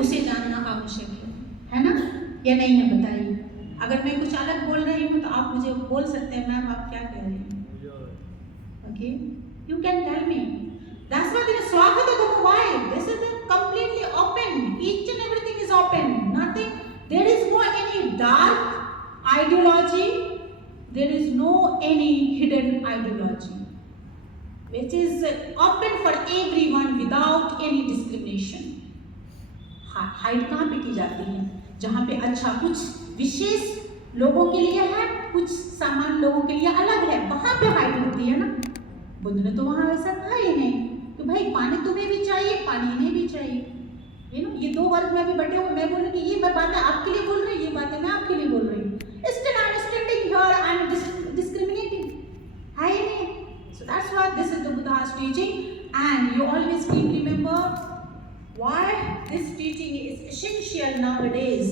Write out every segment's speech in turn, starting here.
उसे जानना आवश्यक है ना, या नहीं है? बताइए। अगर मैं कुछ अलग बोल रही हूँ तो आप मुझे बोल सकते हैं, मैम आप क्या कह रही हैं? Okay, you can tell me. That's why this स्वागत है mobile, this is completely open, each and everything is open, nothing, there is no any dark ideology, there is no any hidden ideology, which is open for everyone without any discrimination. Hide कहाँ पे की जाती है? जहाँ पे अच्छा कुछ विशेष लोगों के लिए है, कुछ सामान्य लोगों के लिए अलग है, वहाँ पे हाइड होती है ना। बुद्ध ने तो वहाँ वैसा था ही नहीं कि भाई पानी तुम्हें भी चाहिए, पानी इन्हें भी चाहिए। ये दो वर्ग में अभी बटे हुए, मैं बोलूँ कि ये बातें आपके लिए बोल रही हूँ, ये बातें मैं आपके लिए बोल रही हूँ। Still I am standing here and discriminating, है ही नहीं। So that's why this is the Buddha's teaching, and you always keep remember why this teaching is essential nowadays,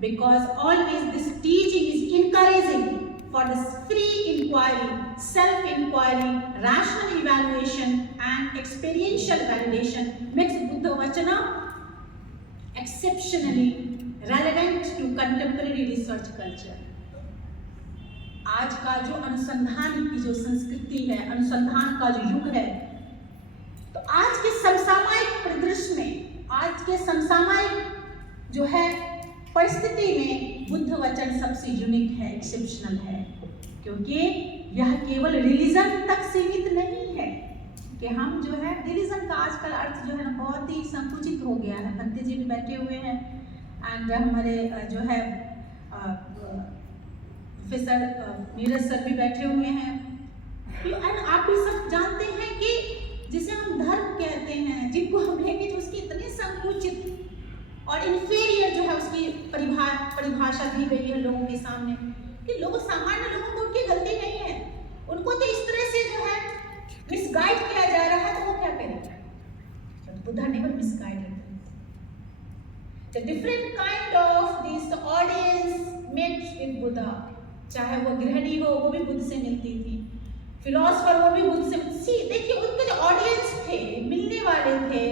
because always this teaching is encouraging for this free inquiry, self-inquiry, rational evaluation and experiential validation makes Buddha Vachana exceptionally relevant to contemporary research culture. आज का जो अनुसंधान की जो संस्कृति है, अनुसंधान का जो युग है, तो आज के समसामयिक परिदृश्य में, आज के समसामयिक जो है परिस्थिति में बुद्ध वचन सबसे यूनिक है, एक्सेप्शनल है, क्योंकि यह केवल रिलीजन तक सीमित नहीं है कि हम जो है रिलीजन का आजकल अर्थ जो है ना बहुत ही संकुचित हो गया है। पंडित जी भी बैठे हुए हैं एंड हमारे जो है प्रोफेसर नीरज सर भी बैठे हुए हैं, एंड आप भी सब जानते हैं कि जिसे हम धर्म कहते हैं, जिनको हम लेंगे तो उसकी इतनी संकुचित और इन्फीरियर जो है उसकी परिभाषा दी गई है लोगों के सामने कि लोग, सामान्य लोगों को उनकी गलती नहीं है, उनको तो इस तरह से जो है मिसगाइड किया जा रहा है, तो वो क्या करेंगे? Buddha never misguided. The different kind of this audience met with Buddha, चाहे वो गृहिणी हो वो भी बुद्ध से मिलती थी, फिलोसफर वो भी बुद्ध से। सी देखिए उनके जो ऑडियंस थे, मिलने वाले थे,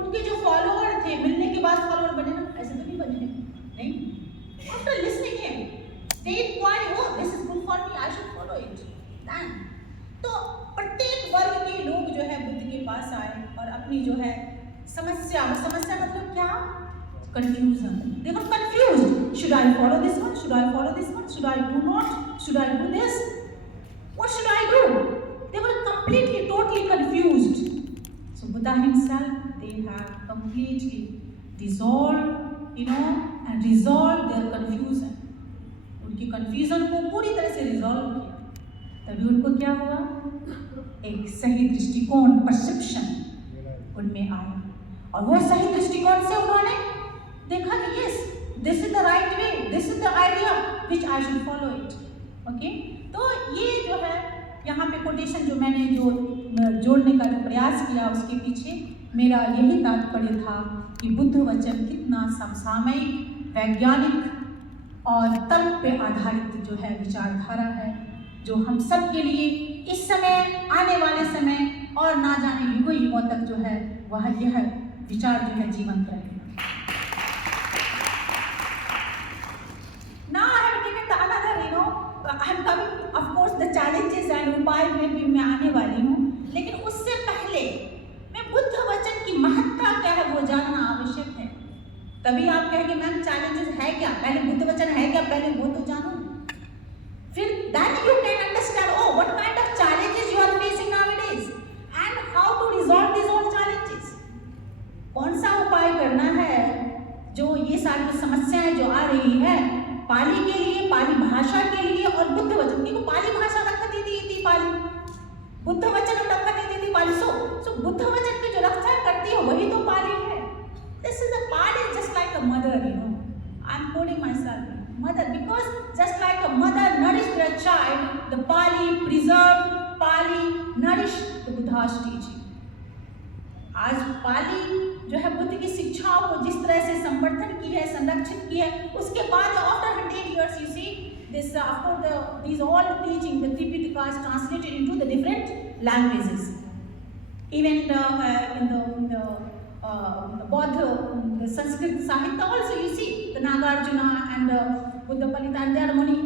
उनके जो फॉलोअर थे, मिलने के बाद फॉलोअर बने ना, ऐसे तो नहीं बने, नहीं। After listening him they inquired, oh this is good for me, I should follow it. Then तो प्रत्येक वर्ग के लोग जो है बुद्ध के पास आए और अपनी जो है समस्या मतलब क्या? Confusion. They were confused. Should I follow this one? Should I follow this one? Should I do not? Should I do this? What should I do? They were completely, totally confused. So Buddha himself, they have completely dissolved, and resolved their confusion. उनकी confusion को पूरी तरह से resolve किया। तभी उनको क्या हुआ? एक सही दृष्टिकोण, perception उनमें आया, और वो सही दृष्टिकोण से उन्होंने देखा कि yes, this is the right way, this is the idea which I should follow it. Okay? तो ये जो है यहाँ पे कोटेशन जो मैंने जो जोड़ने का जो प्रयास किया उसके पीछे मेरा यही तात्पर्य था कि बुद्ध वचन कितना समसामयिक, वैज्ञानिक और तर्क पे आधारित जो है विचारधारा है, जो हम सब के लिए इस समय, आने वाले समय और ना जाने युगों तक जो है वह यह विचार जो है जीवंत रहेगा। Now I have taken the another, I am coming, of course, the challenges and उपाय में भी मैं आने वाली हूँ, लेकिन उससे पहले मैं बुद्ध वचन की महत्ता क्या है वो जानना आवश्यक है। तभी आप कहेंगे मैम चैलेंजेस है क्या, पहले बुद्ध वचन है क्या, पहले वो तो जानो, फिर then you can understand, oh, what kind of challenges you are facing nowadays and how to resolve these all challenges. कौन सा उपाय करना है जो ये सारी समस्याएं जो आ रही है पाली के लिए, पाली भाषा के लिए और बुद्ध वचन की, पाली भाषा रक्षा देती थी पाली, बुद्ध वचन रक्षा देती थी पाली। सो बुद्ध वचन की जो रक्षा करती है वही तो पाली है। This is a Pali just like a mother, I am coding my self mother, because just like a mother nourish their child, the Pali preserve, Pali nourish the Buddhas teaching. आज पाली जो है बुद्ध की शिक्षाओं को जिस तरह से संवर्धन की है, संरक्षित की है, उसके बाद after 100 years you see this after these all teaching, the Tripitaka is translated into the different languages. Even in the Bodh, Sanskrit Sahitya also you see the Nagarjuna and Buddha Palita, and there are many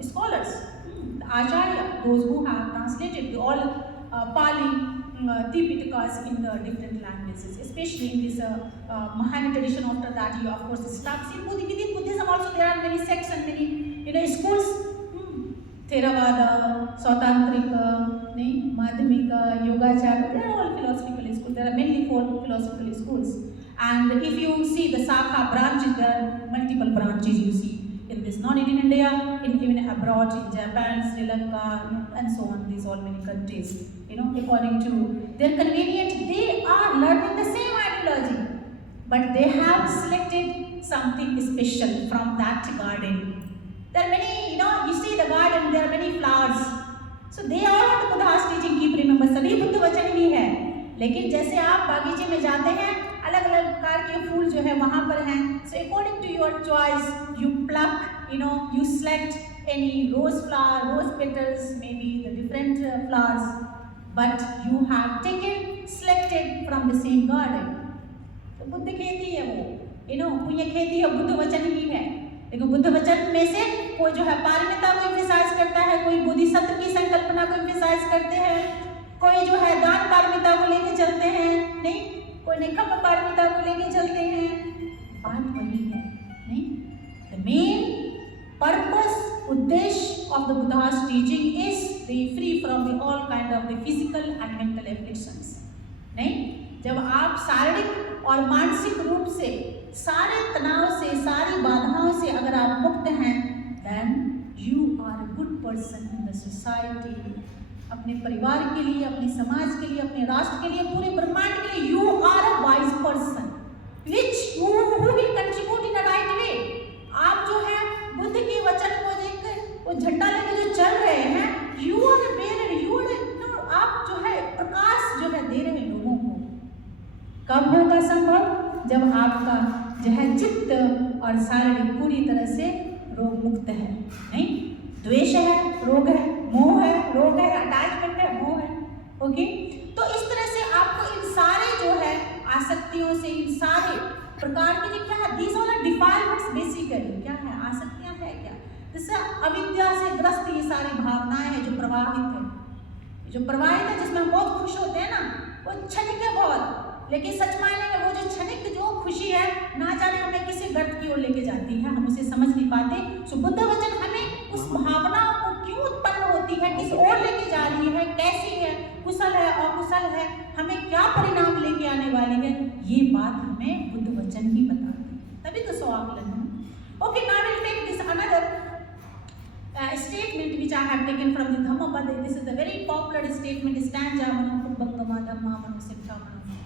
scholars, the Acharya, those who have translated all Pali Tripitakas in the different languages, especially in this Mahayana tradition. After that, you of course Islam. See, within Buddhism also there are many sects and many schools. Theravada, Sautantrika, Madhyamika, Yogachara, they are all philosophical schools. There are mainly 4 philosophical schools. And if you see the Sakha branches, there are multiple branches you see in this, not in India, even abroad, in Japan, Sri Lanka, and so on, these all many countries. According to their convenience, they are learning the same ideology, but they have selected something special from that garden. There are many, you see the garden, there are many flowers. So they all have the Buddha's teaching, keep remember, सभी बुद्ध वचन ही है. लेकिन जैसे आप बागीचे में जाते हैं, अलग अलग प्रकार के फूल जो है वहाँ पर हैं. So according to your choice, you pluck, you select any rose flower, rose petals, maybe the different flowers, but you have selected from the same garden. तो बुद्ध खेती है वो, पुण्य खेती है, बुद्ध वचन ही है. लेकिन बुद्ध वचन में से कोई जो है पारमिता को एम्फसाइज करता है, कोई बोधिसत्व की संकल्पना को एम्फसाइज करते हैं, कोई जो है दान पारमिता को लेके चलते हैं, नहीं, कोई निकम्म पारमिता को लेके चलते हैं. बात वही है, नहीं. द मेन पर्पस, उद्देश्य of the Buddha's teaching is the free from the all kind of the physical and mental afflictions. नहीं, जब आप शारीरिक और मानसिक रूप से सारे तनाव से, सारी बाधाओं से अगर आप मुक्त हैं, then you are a good person in the society. अपने परिवार के लिए, अपने समाज के लिए, अपने राष्ट्र के लिए, पूरे ब्रह्मांड के लिए you are a wise person, which who will contribute in a right way. आप जो है बुद्ध के वचन को देखकर वो झंडा लेके जो चल रहे हैं, you are a bearer, you are आप जो है प्रकाश जो है दे रहे हैं लोगों को. कब होगा संभव? जब आपका जो है चित्त और शारीरिक पूरी तरह से रोग मुक्त है. नहीं, द्वेष है, रोग है, मोह है, रोग है, अटैचमेंट है, मोह है. ओके, तो इस तरह से आपको इन सारे जो है आसक्तियों से, इन सारे प्रकार की जो क्या है, दीज ऑल आर डिफाइलमेंट्स बेसिकली. क्या है? आसक्तियां है क्या? जैसे अविद्या से ग्रस्त ये सारी भावनाएं हैं जो प्रवाहित है, जिसमें हम बहुत खुश होते हैं ना, वो क्षणिक है बहुत, लेकिन सच मायने में वो जो क्षणिक जो खुशी है, ना जाने हमें किसी गर्त की ओर लेके जाती है, हम उसे समझ नहीं पाते. सो बुद्ध वचन हमें उस भावनाओं को क्यों उत्पन्न होती है, किस ओर लेके जा रही है, कैसी है, कुशल है, अकुशल है, हमें क्या परिणाम लेके आने वाली है, ये बात हमें बुद्ध वचन ही बताते हैं. तभी तो 100 आकलन है. Okay, now will take this another statement which I have taken from the Dhammapada. This is a very popular statement, stanza, Manokubbangama Dhamma Manusiddha Manu.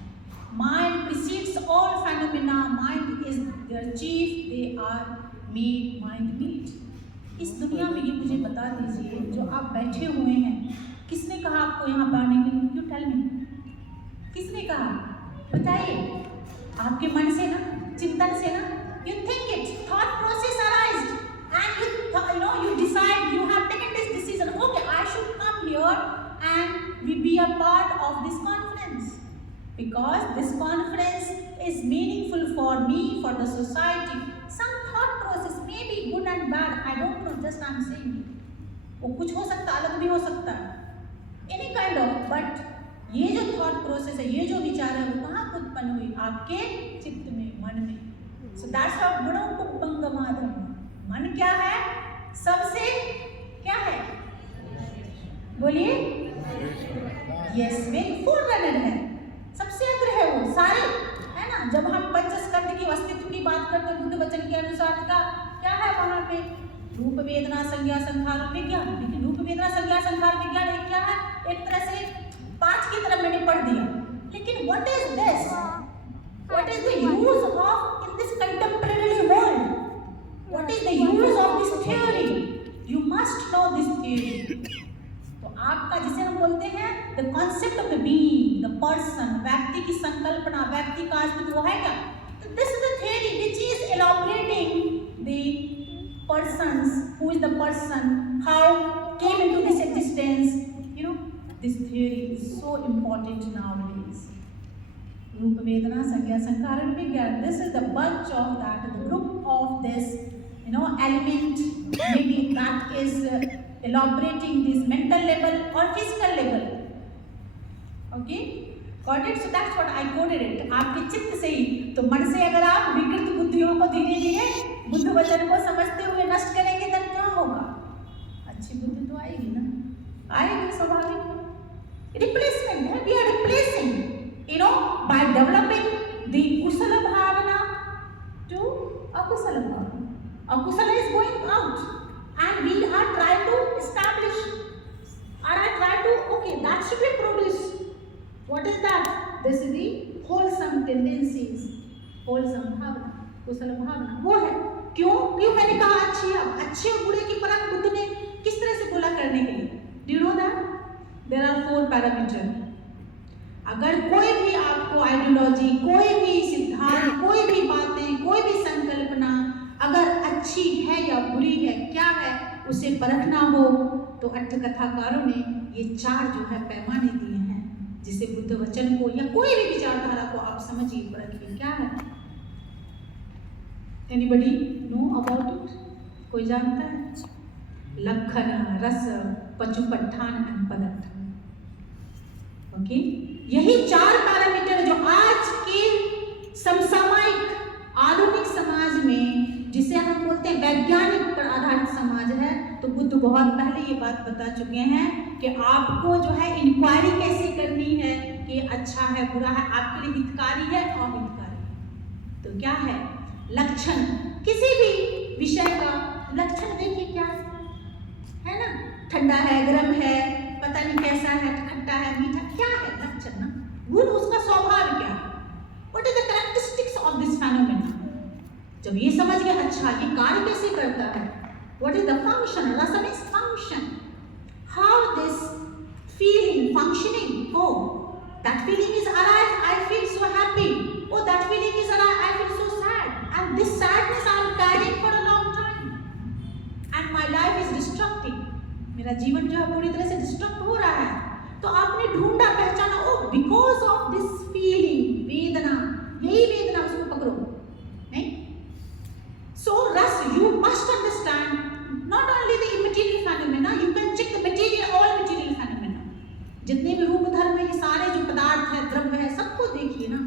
Mind precedes all phenomena, mind is their chief, they are made mind meet. इस दुनिया में ये मुझे बता दीजिए, जो आप बैठे हुए हैं, किसने कहा आपको यहाँ पर आने के लिए? You tell me. किसने कहा? बताइए. आपके मन से ना, चिंतन से ना, you think it, thought process arised, and you decide, you have taken this decision, okay, I should come here and we be a part of this conference, because this conference is meaningful for me, for the society. Some thought process may be good and bad, I don't know, just I'm saying it. वो कुछ हो सकता, अलग भी हो सकता है, any kind of, but ये जो thought process है, ये जो विचार है, वो कहाँ उत्पन्न हुई? आपके चित्त में, मन में. So that's how Manokubbangama Dhamma. मन क्या है? सबसे क्या है? बोलिए. यस, वेरी फोररनर है, सबसे अग्र है वो सारे, है ना. जब हम पंचस्कंध की अस्तित्व की बात करते हैं बुद्ध वचन के अनुसार, का क्या है वहाँ पे? रूप वेदना संज्ञा संखार विज्ञान. लेकिन रूप वेदना संज्ञा संखार विज्ञान एक क्या है? एक तरह से 5 की तरफ मैंने पढ़ दिया. लेकिन what is this? What is the use of in this contemporary world? What is the use of this theory? You must know this theory. तो आपका जिसे हम बोलते हैं the concept of the being, the person, व्यक्ति की संकल्पना, व्यक्ति का अस्तित्व, वो है क्या? तो this is the theory which is elaborating the persons, who is the person, how came into this existence. This theory is so important nowadays. रूप वेदना संज्ञा संकार विज्ञान, this is the bunch of that, the group of this element, maybe that is elaborating this mental level or physical level. Okay, got it? So that's what I quoted it. आपके चित्त से ही, तो मन से अगर आप विकृत बुद्धियों को धीरे धीरे बुद्ध वचन को समझते हुए नष्ट करेंगे तब क्या होगा? अच्छी बुद्धि तो आएगी ना, आएगी स्वाभाविक। Replacement है, we are replacing, by developing the kusala bhavana to akusala bhavana. Akusala is going out, and we are trying to establish, and I try to, okay, that should be produced. What is that? This is the wholesome tendencies, wholesome bhavana, kusala bhavana. वो है, क्यों मैंने कहा अच्छी, अब अच्छे और बुरे की परख बुद्ध ने किस तरह से बोला करने के लिए? Do you know that? There are 4 parameters. अगर कोई भी आपको आइडियोलॉजी, कोई भी सिद्धांत, कोई भी बातें, कोई भी संकल्पना अगर अच्छी है या बुरी है, क्या है, उसे परखना हो, तो अट्ठ कथाकारों ने ये 4 जो है पैमाने दिए हैं, जिसे बुद्ध वचन को या कोई भी विचारधारा को आप समझिए, परखिए क्या है। Anybody know about it? कोई जानता है? लक्षण, रस, पचुपट्ठान एंड पदार्थ। ओके, यही 4 पैरामीटर जो आज के समसामयिक आधुनिक समाज में, जिसे हम बोलते हैं वैज्ञानिक पर आधारित समाज है, तो बुद्ध बहुत पहले ये बात बता चुके हैं कि आपको जो है इंक्वायरी कैसे करनी है कि अच्छा है बुरा है, आपके लिए हितकारी है अहितकारी है। तो क्या है लक्षण? किसी भी विषय का लक्षण देखिए क्या है ना, ठंडा है, गर्म है, पता नहीं कैसा है, खट्टा है, मीठा, क्या है लक्षण ना, गुण, उसका स्वभाव क्या है, what is the characteristics of this phenomena. जब ये समझ गया अच्छा ये कार्य कैसे करता है, व्हाट इज द फंक्शन, रसन is function, how this feeling functioning, oh that feeling is arrive, I feel so happy, oh that feeling is arrive, I feel so sad, and this sadness I am carrying for a long time, and my life is destructing, मेरा जीवन जो है पूरी तरह से destruct हो रहा है। तो आपने ढूंढा, पहचाना, oh because of this feeling, वेदना, यही वेदना, उसको पकड़ो नहीं। सो रस, you must understand not only the immaterial phenomena, you can check the material, all material phenomena, जितने भी रूप धर्म है, ये सारे जो पदार्थ है, द्रव्य है, सबको देखिए ना,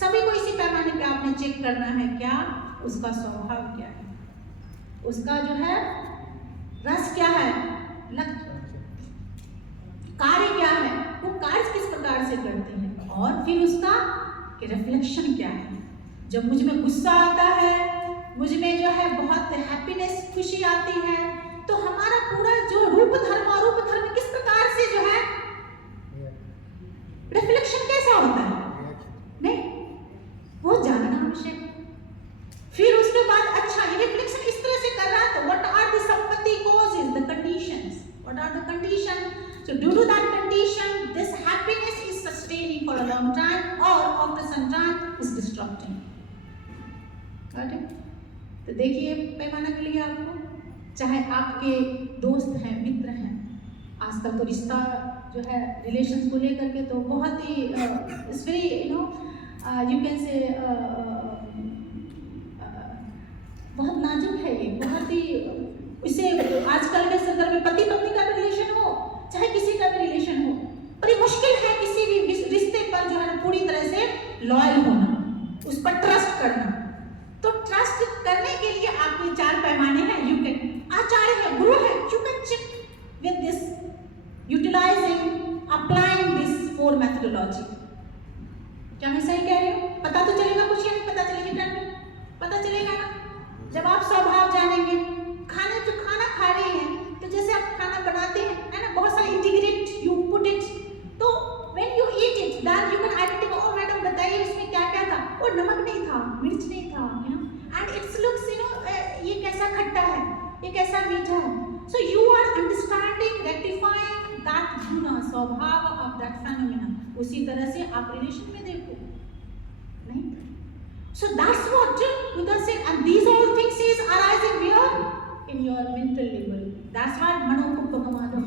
सभी को इसी पैमाने पे आपने चेक करना है, क्या उसका स्वभाव क्या है, उसका जो है रस क्या है, कार्य क्या है, वो कार्य किस प्रकार से करते हैं, और फिर उसका रिफ्लेक्शन क्या है। जब मुझ में गुस्सा आता है, मुझ में जो है बहुत हैप्पीनेस, खुशी आती है, तो हमारा पूरा जो रूप धर्म किस प्रकार से जो है रिफ्लेक्शन कैसा होता है, नहीं वो जानना आवश्यक है। फिर उसके बाद अच्छा ये रिफ्लेक्शन इस तरह से कर रहा है, तो व्हाट आर द संपत्ति causes, the conditions, what are the condition, so due to that condition this happiness is sustaining for a long time or after some time is disrupting, got it? तो देखिए पैमाना के लिए आपको, चाहे आपके दोस्त हैं, मित्र हैं, आजकल तो रिश्ता जो है रिलेशंस को लेकर के तो बहुत ही it's very you can say बहुत नाजुक है ये, बहुत ही इसे आजकल के संदर्भ में पति पत्नी का भी रिलेशन हो, चाहे किसी का भी रिलेशन हो, पर ये मुश्किल है किसी भी रिश्ते पर जो है पूरी तरह से लॉयल होना, उस पर ट्रस्ट करना। तो ट्रस्ट करने के लिए आपके 4 पैमाने हैं, यू कैन, आचार्य है, गुरु है, you can check with this, utilizing, applying this 4 methodology. क्या मैं सही कह रही हूँ? पता तो चलेगा कुछ या नहीं पता चलेगा, पता चलेगा ना जब आप स्वभाव जानेंगे। खाना खा रहे हैं तो जैसे आप खाना बनाते हैं, है ना, बहुत सारे इंटीग्रेट यू पुट इट, तो when you eat it then you can identify, oh madam बताइए इसमें क्या क्या था, ओ नमक नहीं था, मिर्च नहीं था, एंड इट्स लुक्स ये कैसा खट्टा है, ये कैसा मीठा है। So you are understanding, rectifying that गुण, स्वभाव ऑफ दैट फेनोमेना। उसी तरह से आप रिलेशन में देखो, नहीं? So that's what Buddha said, and these all things is arising where? In your mental level. That's why Manopuppamamadam